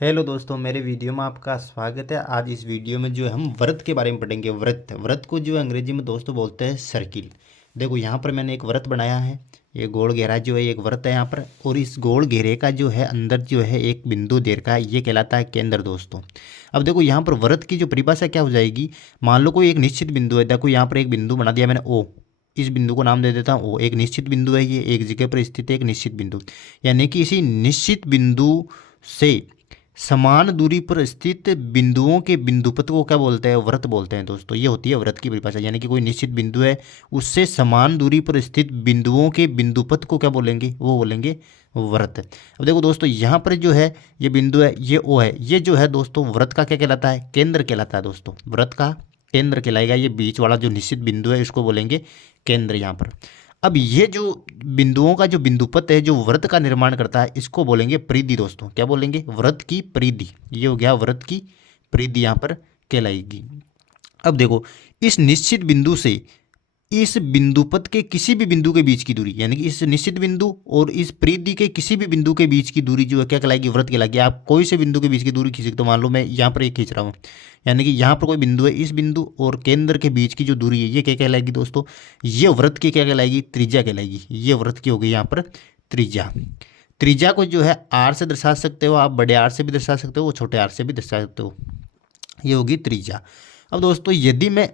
Hello दोस्तों, मेरे video में आपका स्वागत है। आज इस वीडियो में जो है हम व्रत के बारे में पढ़ेंगे। व्रत को जो है अंग्रेजी में दोस्तों बोलते हैं सर्किल। देखो यहाँ पर मैंने एक व्रत बनाया है। ये गोल घेरा जो है एक व्रत है यहाँ पर, और इस गोल घेरे का जो है अंदर जो है एक बिंदु दे रखा है, ये कहलाता है केंद्र दोस्तों। अब देखो यहाँ पर व्रत की जो परिभाषा क्या हो जाएगी। मान लो कोई एक निश्चित बिंदु है। देखो यहाँ पर एक बिंदु बना दिया मैंने ओ। इस बिंदु को नाम दे देता हूँ ओ। एक निश्चित बिंदु है, ये एक जगह पर स्थित है, एक निश्चित बिंदु। यानी कि इसी निश्चित बिंदु से समान दूरी पर स्थित बिंदुओं के बिंदुपथ को क्या बोलते हैं? व्रत बोलते हैं दोस्तों। ये होती है व्रत की परिभाषा। यानी कि कोई निश्चित बिंदु है, उससे समान दूरी पर स्थित बिंदुओं के बिंदुपथ को क्या बोलेंगे? वो बोलेंगे व्रत। अब देखो दोस्तों, यहाँ पर जो है ये बिंदु है, ये ओ है। ये जो है दोस्तों व्रत का क्या कहलाता है? केंद्र कहलाता है दोस्तों। व्रत का केंद्र कहलाएगा। ये बीच वाला जो निश्चित बिंदु है, इसको बोलेंगे केंद्र यहाँ पर। अब ये जो बिंदुओं का जो बिंदुपथ है, जो व्रत का निर्माण करता है, इसको बोलेंगे परिधि दोस्तों। क्या बोलेंगे? व्रत की परिधि। ये हो गया व्रत की परिधि, यहाँ पर कहलाएगी। अब देखो, इस निश्चित बिंदु से इस बिंदुपथ के किसी भी बिंदु के बीच की दूरी, यानी कि इस निश्चित बिंदु और इस परिधि के किसी भी बिंदु के बीच की दूरी जो है क्या कहलाएगी? व्रत कहलाएगी। आप कोई से बिंदु के बीच की दूरी खींच सकते हो। मान लो मैं यहाँ पर एक खींच रहा हूँ, यानी कि यहाँ पर कोई बिंदु है, इस बिंदु और केंद्र के बीच की जो दूरी है, ये क्या कहलाएगी दोस्तों? ये व्रत की क्या कहलाएगी? त्रिज्या कहलाएगी। ये व्रत की हो गई यहाँ पर त्रिज्या। त्रिज्या को जो है आर से दर्शा सकते हो आप, बड़े आर से भी दर्शा सकते हो, वो छोटे आर से भी दर्शा सकते हो। ये होगी त्रिज्या। अब दोस्तों, यदि मैं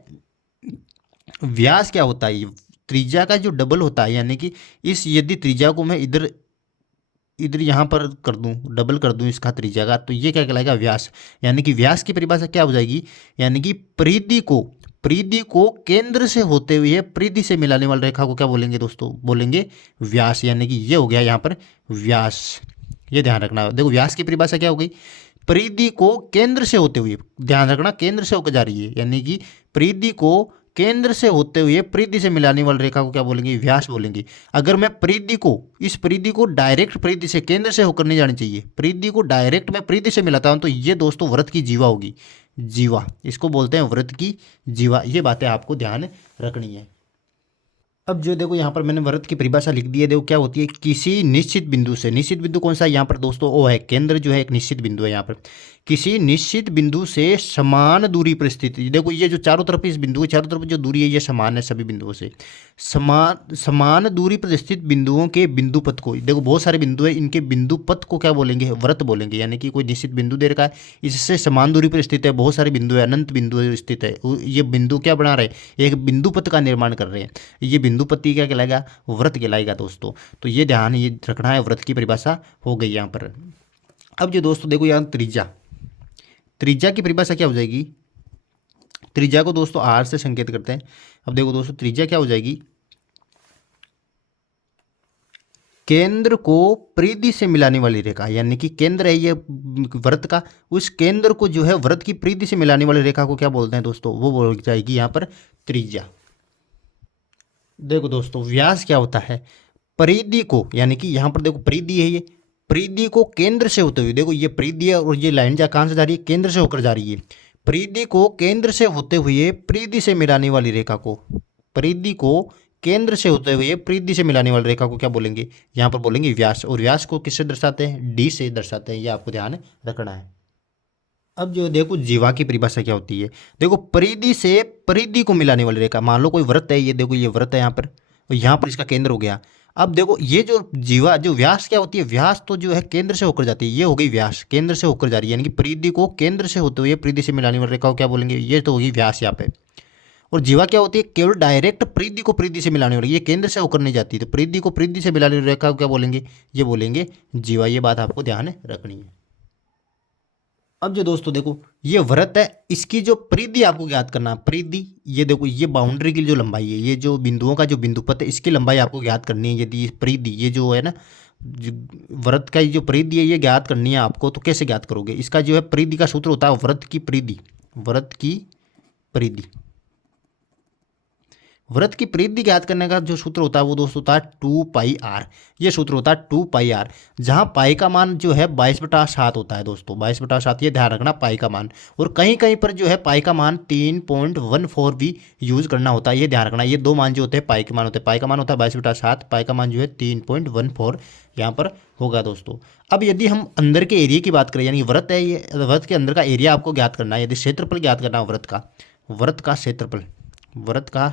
व्यास क्या होता है? त्रिज्या का जो डबल होता है, यानी कि इस यदि त्रिज्या को मैं इधर इधर यहाँ पर कर दूं, डबल कर दूं इसका त्रिज्या का, तो ये क्या कहलाएगा? व्यास। यानी कि व्यास की परिभाषा क्या हो जाएगी? यानी कि परिधि को केंद्र से होते हुए परिधि से मिलाने वाली रेखा को क्या बोलेंगे दोस्तों? बोलेंगे व्यास। यानी कि ये हो गया यहाँ पर व्यास। ये ध्यान रखना। देखो व्यास की परिभाषा क्या हो गई? परिधि को केंद्र से होते हुए, ध्यान रखना, केंद्र से होकर जा रही है, यानी कि परिधि को केंद्र से होते हुए परिधि से मिलाने वाली रेखा को क्या बोलेंगे? व्यास बोलेंगे। अगर मैं इस परिधि को डायरेक्ट परिधि से, केंद्र से होकर नहीं जानी चाहिए, परिधि को डायरेक्ट मैं परिधि से मिलाता हूं, तो ये दोस्तों व्रत की जीवा होगी। जीवा, इसको बोलते हैं व्रत की जीवा। ये बातें आपको ध्यान रखनी है। अब जो देखो यहाँ पर मैंने व्रत की परिभाषा लिख दी है। देखो क्या होती है? किसी निश्चित बिंदु से, निश्चित बिंदु कौन सा है यहाँ पर दोस्तों? ओ है। केंद्र जो है एक निश्चित बिंदु है यहाँ पर। किसी निश्चित बिंदु से समान दूरी पर स्थित, देखो ये जो चारों तरफ इस बिंदु के चारों तरफ जो दूरी है, ये समान है सभी बिंदुओं से। समान दूरी पर स्थित बिंदुओं के बिंदुपथ को, देखो बहुत सारे बिंदु है, इनके बिंदुपथ को क्या बोलेंगे? व्रत बोलेंगे। यानी कि कोई निश्चित बिंदु दे रखा है, इससे समान दूरी पर स्थित है, बहुत सारे बिंदु है, अनंत बिंदु स्थित है। ये बिंदु क्या बना रहे हैं? एक बिंदुपथ का निर्माण कर रहे हैं। ये बिंदुपति क्या कहलाएगा? व्रत कहलाएगा दोस्तों। तो ये ध्यान ये रखना है। व्रत की परिभाषा हो गई यहाँ पर। अब जो दोस्तों देखो यहाँ त्रिज्या, त्रिज्या की परिभाषा क्या हो जाएगी? त्रिज्या को दोस्तों आर से संकेत करते हैं। अब देखो दोस्तों, त्रिज्या क्या हो जाएगी? केंद्र को परिधि से मिलाने वाली रेखा, यानी कि केंद्र है ये व्रत का, उस केंद्र को जो है व्रत की परिधि से मिलाने वाली रेखा को क्या बोलते हैं दोस्तों? वो बोल जाएगी यहाँ पर त्रिज्या। देखो दोस्तों, व्यास क्या होता है? परिधि को, यानी कि यहाँ पर देखो परिधि है, ये परिधि को केंद्र से होते हुए, देखो ये परिधि है और ये लाइन जा कहाँ से जा रही है? केंद्र से होकर जा रही है। परिधि को केंद्र से होते हुए परिधि से मिलाने वाली रेखा को, परिधि को केंद्र से होते हुए परिधि से मिलाने वाली रेखा को क्या बोलेंगे? यहाँ पर बोलेंगे व्यास। और व्यास को किससे दर्शाते हैं? डी से दर्शाते हैं। ये आपको ध्यान रखना है। अब जो देखो जीवा की परिभाषा क्या होती है? देखो परिधि से परिधि को मिलाने वाली रेखा, मान लो कोई व्रत है, ये देखो ये व्रत है यहाँ पर, और यहाँ पर इसका केंद्र हो गया। अब देखो ये जो जीवा, जो व्यास क्या होती है? व्यास तो जो है केंद्र से होकर जाती है, ये हो गई व्यास, केंद्र से होकर जा रही है, यानी कि परिधि को केंद्र से होते हुए परिधि से मिलाने वाली रेखा को क्या बोलेंगे? ये तो होगी व्यास यहाँ पे। और जीवा क्या होती है? केवल डायरेक्ट परिधि को परिधि से मिलाने वाली, ये केंद्र से होकर नहीं जाती, तो परिधि को परिधि से मिलाने वाली रेखा को क्या बोलेंगे? ये बोलेंगे जीवा। ये बात आपको ध्यान रखनी है। अब जो दोस्तों देखो ये व्रत है, इसकी जो परिधि आपको ज्ञात करना, परिधि, ये देखो ये बाउंड्री की जो लंबाई है, ये जो बिंदुओं का जो बिंदुपथ है, इसकी लंबाई आपको ज्ञात करनी है। यदि परिधि, ये जो है ना, व्रत का जो परिधि है, ये ज्ञात करनी है आपको, तो कैसे ज्ञात करोगे? इसका जो है परिधि का सूत्र होता है व्रत की परिधि। व्रत की परिधि, वृत्त की परिधि ज्ञात करने का जो सूत्र होता है वो दोस्तों होता है 2πr। ये सूत्र होता है 2πr, जहां पाई का मान जो है 22/7 होता है दोस्तों, 22/7, ये ध्यान रखना पाई का मान। और कहीं कहीं पर जो है पाई का मान 3.14 भी यूज करना होता है, ये ध्यान रखना। ये दो मान जो होते हैं पाई के मान होते हैं, पाई का मान होता है 22/7, पाई का मान जो है 3.14 यहाँ पर होगा दोस्तों। अब यदि हम अंदर के एरिया की बात करें, यानी वृत्त है, ये वृत्त के अंदर का एरिया आपको ज्ञात करना है। यदि क्षेत्रफल ज्ञात करना है वृत्त का, वृत्त का क्षेत्रफल, वृत्त का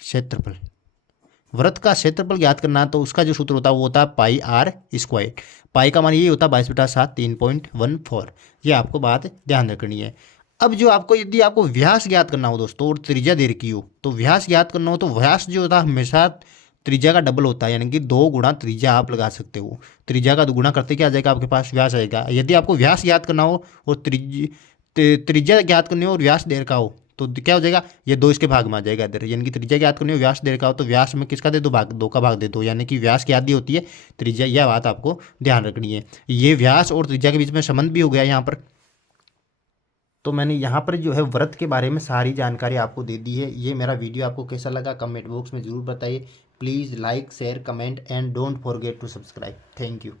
क्षेत्रफल, वृत्त का क्षेत्रफल ज्ञात करना है तो उसका जो सूत्र होता है वो होता है πr²। पाई का मान ये होता है 22/7, 3.14। ये आपको बात ध्यान रखनी है। अब जो आपको यदि आपको व्यास ज्ञात करना हो दोस्तों और त्रिज्या दे रखी हो, तो व्यास ज्ञात करना हो तो व्यास जो होता है हमेशा त्रिज्या का डबल होता है, यानी कि 2 गुणा त्रिज्या आप लगा सकते हो। त्रिज्या का 2 गुणा करते क्या आ जाएगा, आपके पास व्यास आएगा। यदि आपको व्यास ज्ञात करना हो और त्रिज्या ज्ञात करनी हो और व्यास दे रखा हो तो क्या हो जाएगा, ये 2 इसके भाग में आ जाएगा इधर। यानी कि त्रिज्या ज्ञात करनी हो, व्यास दे रखा हो तो व्यास में किसका दे दो, भाग 2 का भाग दे दो, यानी कि व्यास की आधी होती है त्रिज्या। यह बात आपको ध्यान रखनी है। ये व्यास और त्रिज्या के बीच में संबंध भी हो गया यहाँ पर। तो मैंने यहाँ पर जो है वृत्त के बारे में सारी जानकारी आपको दे दी है। ये मेरा वीडियो आपको कैसा लगा कमेंट बॉक्स में ज़रूर बताइए। Please like, share, comment and don't forget to subscribe. Thank you.